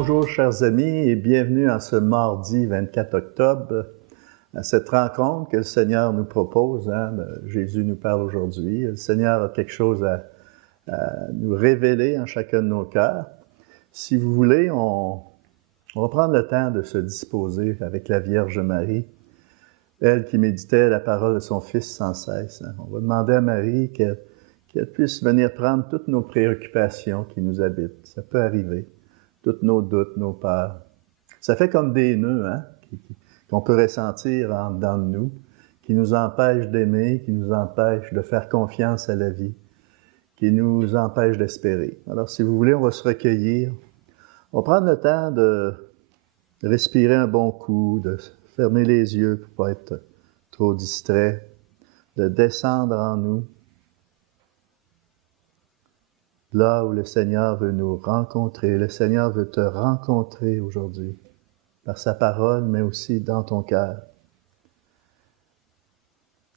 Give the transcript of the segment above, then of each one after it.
Bonjour chers amis et bienvenue en ce mardi 24 octobre à cette rencontre que le Seigneur nous propose. Jésus nous parle aujourd'hui. Le Seigneur a quelque chose à nous révéler en chacun de nos cœurs. Si vous voulez, on va prendre le temps de se disposer avec la Vierge Marie, elle qui méditait la parole de son Fils sans cesse. On va demander à Marie qu'elle puisse venir prendre toutes nos préoccupations qui nous habitent. Ça peut arriver. Tous nos doutes, nos peurs. Ça fait comme des nœuds qu'on peut ressentir en dedans de nous, qui nous empêchent d'aimer, qui nous empêchent de faire confiance à la vie, qui nous empêchent d'espérer. Alors, si vous voulez, on va se recueillir. On va prendre le temps de respirer un bon coup, de fermer les yeux pour ne pas être trop distrait, de descendre en nous, là où le Seigneur veut nous rencontrer. Le Seigneur veut te rencontrer aujourd'hui, par sa parole, mais aussi dans ton cœur.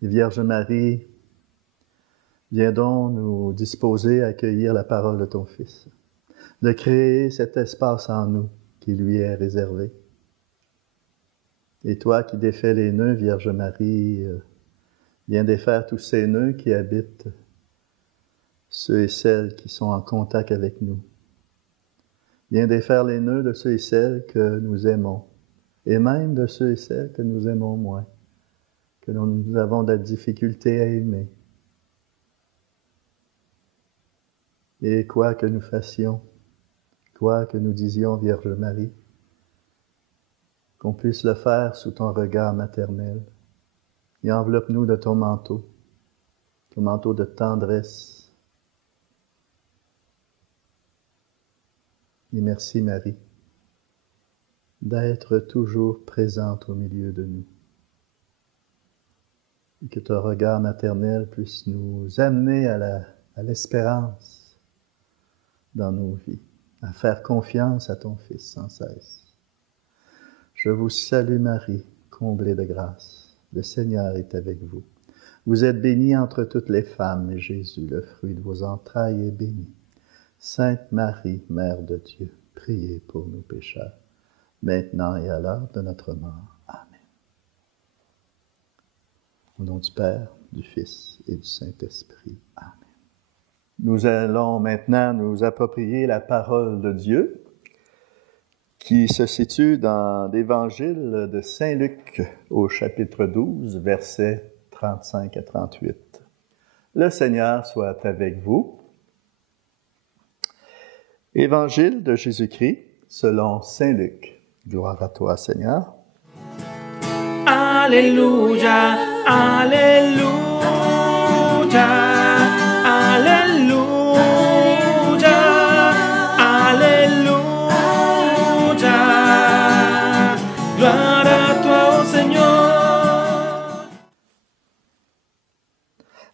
Et Vierge Marie, viens donc nous disposer à accueillir la parole de ton Fils, de créer cet espace en nous qui lui est réservé. Et toi qui défais les nœuds, Vierge Marie, viens défaire tous ces nœuds qui habitent ceux et celles qui sont en contact avec nous. Viens défaire les nœuds de ceux et celles que nous aimons, et même de ceux et celles que nous aimons moins, que nous avons de la difficulté à aimer. Et quoi que nous fassions, quoi que nous disions, Vierge Marie, qu'on puisse le faire sous ton regard maternel, et enveloppe-nous de ton manteau de tendresse. Et merci Marie d'être toujours présente au milieu de nous. Et que ton regard maternel puisse nous amener à l'espérance dans nos vies, à faire confiance à ton Fils sans cesse. Je vous salue Marie, comblée de grâce. Le Seigneur est avec vous. Vous êtes bénie entre toutes les femmes, et Jésus, le fruit de vos entrailles, est béni. Sainte Marie, Mère de Dieu, priez pour nous pécheurs, maintenant et à l'heure de notre mort. Amen. Au nom du Père, du Fils et du Saint-Esprit. Amen. Nous allons maintenant nous approprier la parole de Dieu qui se situe dans l'Évangile de Saint Luc au chapitre 12, versets 35 à 38. Le Seigneur soit avec vous. Évangile de Jésus-Christ selon Saint Luc. Gloire à toi, Seigneur. Alléluia, Alléluia, Alléluia, Alléluia. Gloire à toi, ô Seigneur.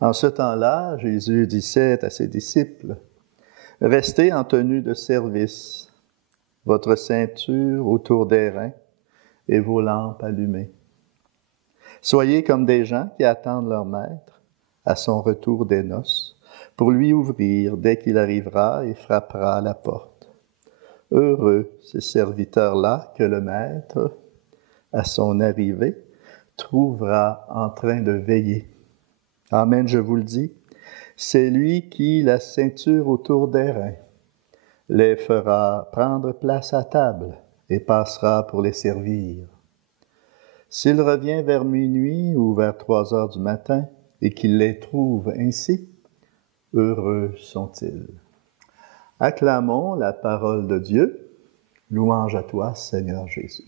En ce temps-là, Jésus disait à ses disciples: restez en tenue de service, votre ceinture autour des reins et vos lampes allumées. Soyez comme des gens qui attendent leur maître à son retour des noces, pour lui ouvrir dès qu'il arrivera et frappera à la porte. Heureux ces serviteurs-là que le maître, à son arrivée, trouvera en train de veiller. Amen, je vous le dis. C'est lui qui, la ceinture autour des reins, les fera prendre place à table et passera pour les servir. S'il revient vers minuit ou vers 3 heures du matin et qu'il les trouve ainsi, heureux sont-ils. Acclamons la parole de Dieu. Louange à toi, Seigneur Jésus.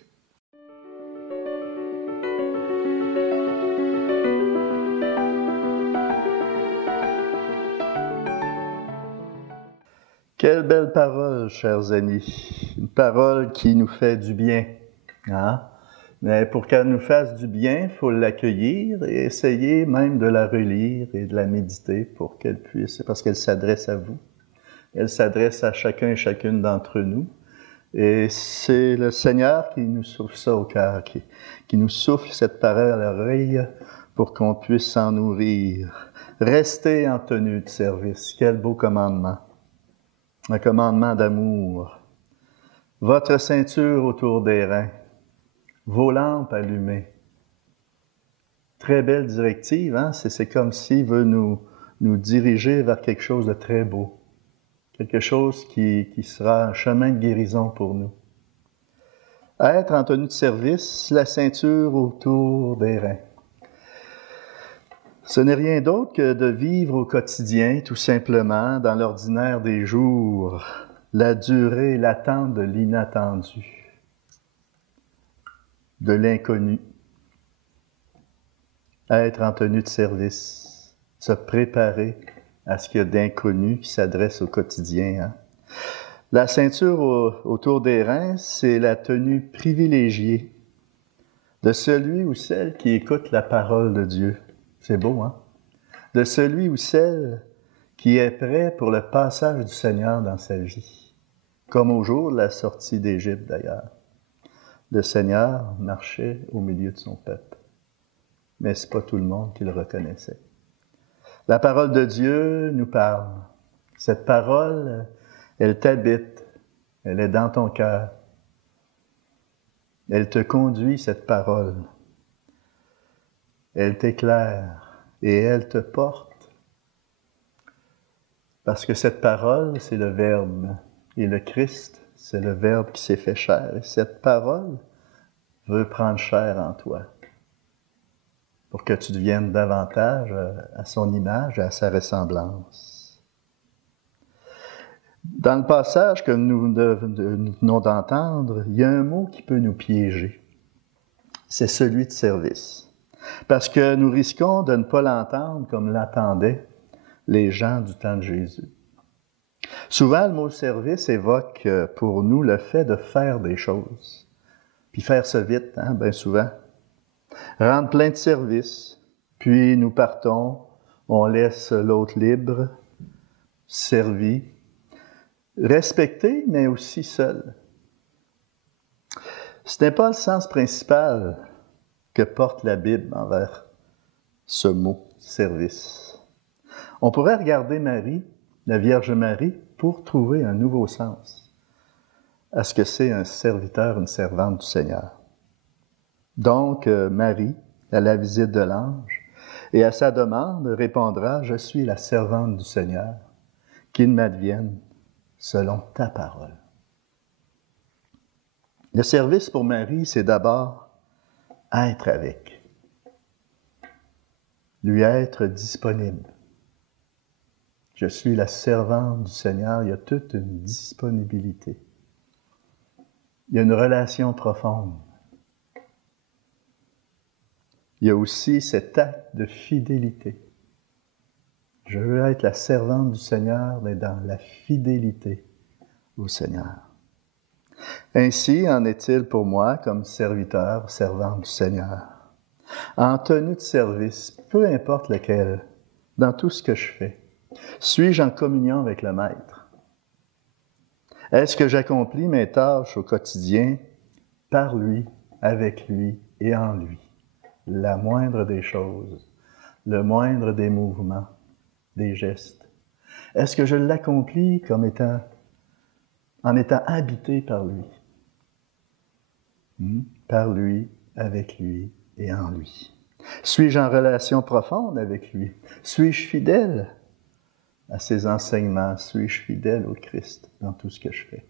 Quelle belle parole, chers amis. Une parole qui nous fait du bien. Mais pour qu'elle nous fasse du bien, il faut l'accueillir et essayer même de la relire et de la méditer pour qu'elle puisse, parce qu'elle s'adresse à vous. Elle s'adresse à chacun et chacune d'entre nous. Et c'est le Seigneur qui nous souffle ça au cœur, qui nous souffle cette parole à l'oreille pour qu'on puisse s'en nourrir. Restez en tenue de service. Quel beau commandement. Un commandement d'amour. votre ceinture autour des reins, vos lampes allumées. Très belle directive, hein? C'est comme s'il veut nous diriger vers quelque chose de très beau, quelque chose qui sera un chemin de guérison pour nous. Être en tenue de service, la ceinture autour des reins. Ce n'est rien d'autre que de vivre au quotidien, tout simplement, dans l'ordinaire des jours, la durée et l'attente de l'inattendu, de l'inconnu. Être en tenue de service, se préparer à ce qu'il y a d'inconnu qui s'adresse au quotidien. Hein? La ceinture autour des reins, c'est la tenue privilégiée de celui ou celle qui écoute la parole de Dieu. C'est beau, hein? De celui ou celle qui est prêt pour le passage du Seigneur dans sa vie, comme au jour de la sortie d'Égypte d'ailleurs. Le Seigneur marchait au milieu de son peuple, mais ce n'est pas tout le monde qui le reconnaissait. La parole de Dieu nous parle. Cette parole, elle t'habite, elle est dans ton cœur. Elle te conduit, cette parole. Elle t'éclaire et elle te porte. Parce que cette parole, c'est le Verbe. Et le Christ, c'est le Verbe qui s'est fait chair. Et cette parole veut prendre chair en toi. Pour que tu deviennes davantage à son image et à sa ressemblance. Dans le passage que nous venons d'entendre, il y a un mot qui peut nous piéger. C'est celui de service. Parce que nous risquons de ne pas l'entendre comme l'entendaient les gens du temps de Jésus. Souvent, le mot service évoque pour nous le fait de faire des choses. Puis faire ça vite, hein, bien souvent. Rendre plein de services, puis nous partons, on laisse l'autre libre, servi, respecté, mais aussi seul. Ce n'est pas le sens principal que porte la Bible envers ce mot, service. On pourrait regarder Marie, la Vierge Marie, pour trouver un nouveau sens à ce que c'est un serviteur, une servante du Seigneur. Donc, Marie, à la visite de l'ange, et à sa demande, répondra « Je suis la servante du Seigneur, qu'il m'advienne selon ta parole. » Le service pour Marie, c'est d'abord être avec, lui être disponible. Je suis la servante du Seigneur, il y a toute une disponibilité. Il y a une relation profonde. Il y a aussi cet acte de fidélité. Je veux être la servante du Seigneur, mais dans la fidélité au Seigneur. Ainsi en est-il pour moi comme serviteur, servante du Seigneur. En tenue de service, peu importe lequel, dans tout ce que je fais, suis-je en communion avec le Maître? Est-ce que j'accomplis mes tâches au quotidien par lui, avec lui et en lui? La moindre des choses, le moindre des mouvements, des gestes. Est-ce que je l'accomplis en étant habité par lui? Par lui, avec lui et en lui. Suis-je en relation profonde avec lui? Suis-je fidèle à ses enseignements? Suis-je fidèle au Christ dans tout ce que je fais?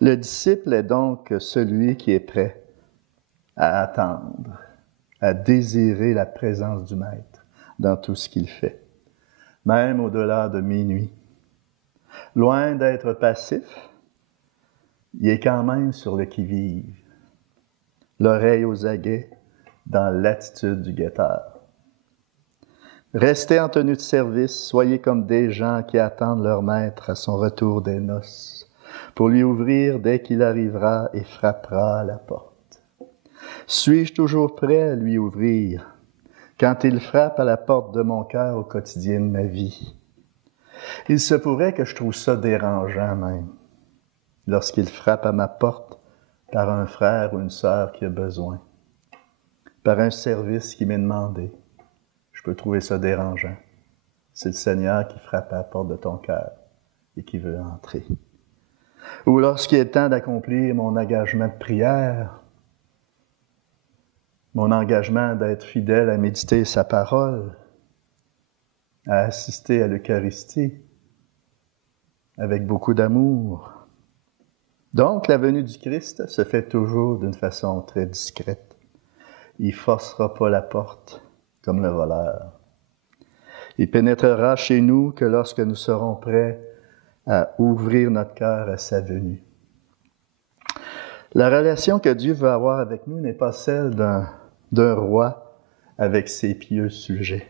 Le disciple est donc celui qui est prêt à attendre, à désirer la présence du Maître dans tout ce qu'il fait, même au-delà de minuit. Loin d'être passif, il est quand même sur le qui-vive, l'oreille aux aguets, dans l'attitude du guetteur. Restez en tenue de service, soyez comme des gens qui attendent leur maître à son retour des noces, pour lui ouvrir dès qu'il arrivera et frappera à la porte. Suis-je toujours prêt à lui ouvrir quand il frappe à la porte de mon cœur au quotidien de ma vie? Il se pourrait que je trouve ça dérangeant même, lorsqu'il frappe à ma porte par un frère ou une sœur qui a besoin, par un service qui m'est demandé. Je peux trouver ça dérangeant. C'est le Seigneur qui frappe à la porte de ton cœur et qui veut entrer. Ou lorsqu'il est temps d'accomplir mon engagement de prière, mon engagement d'être fidèle à méditer sa parole, à assister à l'Eucharistie avec beaucoup d'amour. Donc, la venue du Christ se fait toujours d'une façon très discrète. Il ne forcera pas la porte comme le voleur. Il pénétrera chez nous que lorsque nous serons prêts à ouvrir notre cœur à sa venue. La relation que Dieu veut avoir avec nous n'est pas celle d'un roi avec ses pieux sujets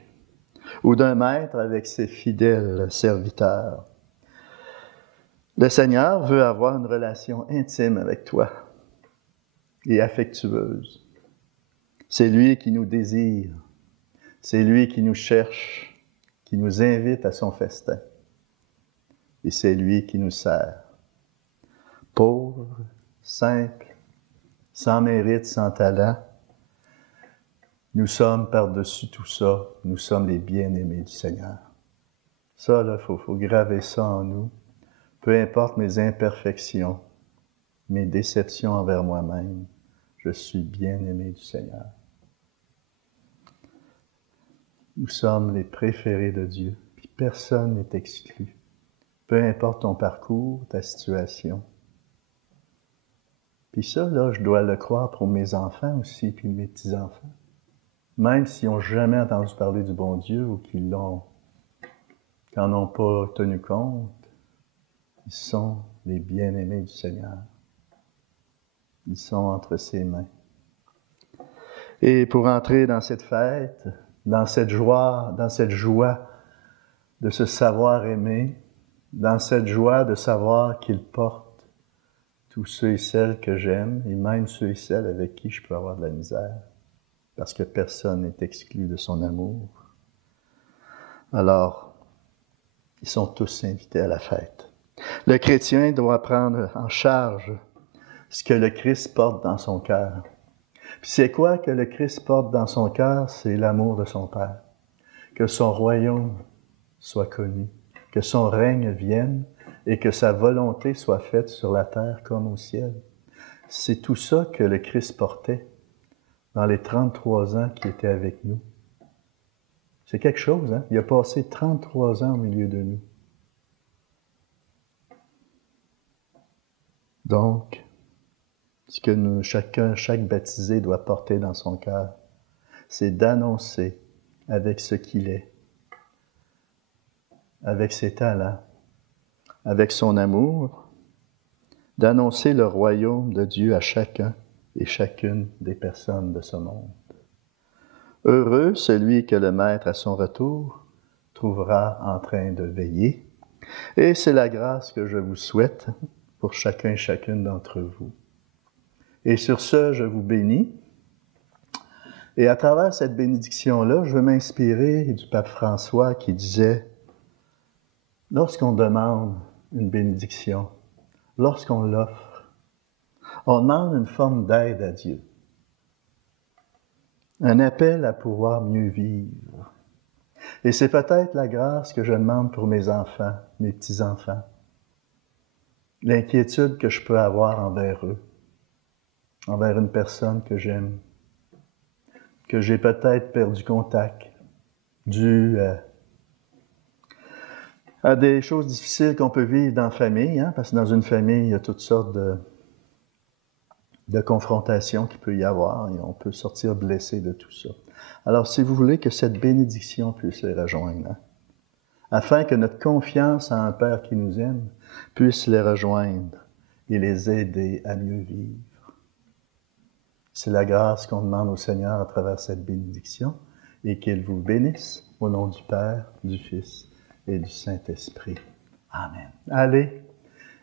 ou d'un maître avec ses fidèles serviteurs. Le Seigneur veut avoir une relation intime avec toi et affectueuse. C'est lui qui nous désire, c'est lui qui nous cherche, qui nous invite à son festin. Et c'est lui qui nous sert. Pauvre, simple, sans mérite, sans talent, nous sommes par-dessus tout ça, nous sommes les bien-aimés du Seigneur. Ça, là, faut graver ça en nous. Peu importe mes imperfections, mes déceptions envers moi-même, je suis bien-aimé du Seigneur. Nous sommes les préférés de Dieu, puis personne n'est exclu. Peu importe ton parcours, ta situation. Puis ça, là, je dois le croire pour mes enfants aussi, puis mes petits-enfants. Même s'ils n'ont jamais entendu parler du bon Dieu ou qu'ils n'en ont pas tenu compte, ils sont les bien-aimés du Seigneur. Ils sont entre ses mains. Et pour entrer dans cette fête, dans cette joie de se savoir aimer, dans cette joie de savoir qu'il porte tous ceux et celles que j'aime, et même ceux et celles avec qui je peux avoir de la misère, parce que personne n'est exclu de son amour. Alors, ils sont tous invités à la fête. Le chrétien doit prendre en charge ce que le Christ porte dans son cœur. Puis c'est quoi que le Christ porte dans son cœur? C'est l'amour de son Père. Que son royaume soit connu, que son règne vienne et que sa volonté soit faite sur la terre comme au ciel. C'est tout ça que le Christ portait dans les 33 ans qu'il était avec nous. C'est quelque chose, hein? Il a passé 33 ans au milieu de nous. Donc, ce que chaque baptisé doit porter dans son cœur, c'est d'annoncer avec ce qu'il est, avec ses talents, avec son amour, d'annoncer le royaume de Dieu à chacun et chacune des personnes de ce monde. Heureux celui que le Maître à son retour trouvera en train de veiller, et c'est la grâce que je vous souhaite pour chacun et chacune d'entre vous. Et sur ce, je vous bénis. Et à travers cette bénédiction-là, je veux m'inspirer du pape François qui disait, lorsqu'on demande une bénédiction, lorsqu'on l'offre, on demande une forme d'aide à Dieu. Un appel à pouvoir mieux vivre. Et c'est peut-être la grâce que je demande pour mes enfants, mes petits-enfants. L'inquiétude que je peux avoir envers eux, envers une personne que j'aime, que j'ai peut-être perdu contact, dû à des choses difficiles qu'on peut vivre dans la famille, hein, parce que dans une famille, il y a toutes sortes de confrontations qu'il peut y avoir, et on peut sortir blessé de tout ça. Alors, si vous voulez que cette bénédiction puisse les rejoindre, hein, afin que notre confiance en un Père qui nous aime puisse les rejoindre et les aider à mieux vivre. C'est la grâce qu'on demande au Seigneur à travers cette bénédiction et qu'il vous bénisse au nom du Père, du Fils et du Saint-Esprit. Amen. Allez,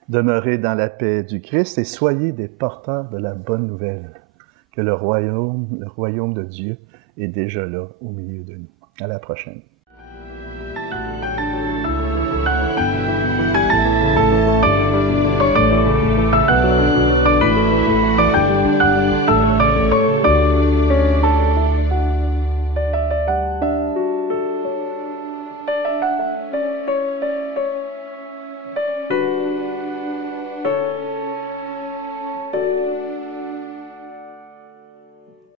demeurez dans la paix du Christ et soyez des porteurs de la bonne nouvelle, que le royaume de Dieu est déjà là au milieu de nous. À la prochaine.